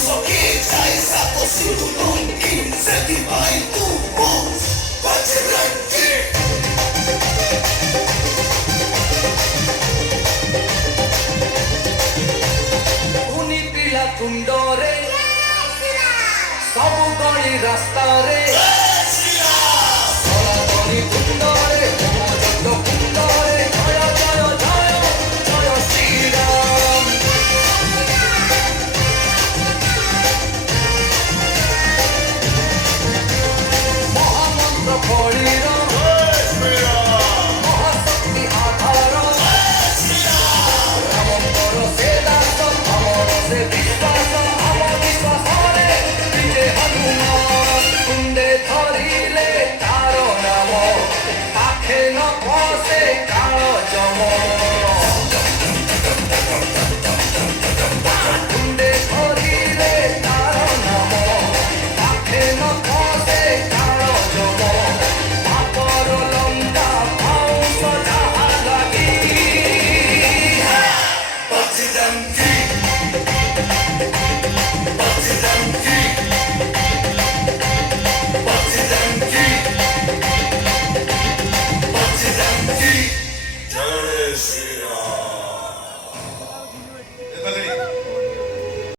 So kita sa posibleng insentif umum Bajrangi. Uni pila kundore, sabu goli rastare. Sola goli kundore, mojo kundore, jaya jaya jaya jaya Shri Ram. Mahamantra phalira, mahashakti aadhara. Ramam karo sedasa, amaro se vishwasa, amar vishwasare vijay Hanuman. Kunde dharile taro namo, akhe na pase kalo jamo. Kunde dharile taro namo, akhe na pase kalo jamo. Aparo lamba pausa jaha lagi. Bajrangi, Bajrangi, Bajrangi, Bajrangi. Jai Shri Ram.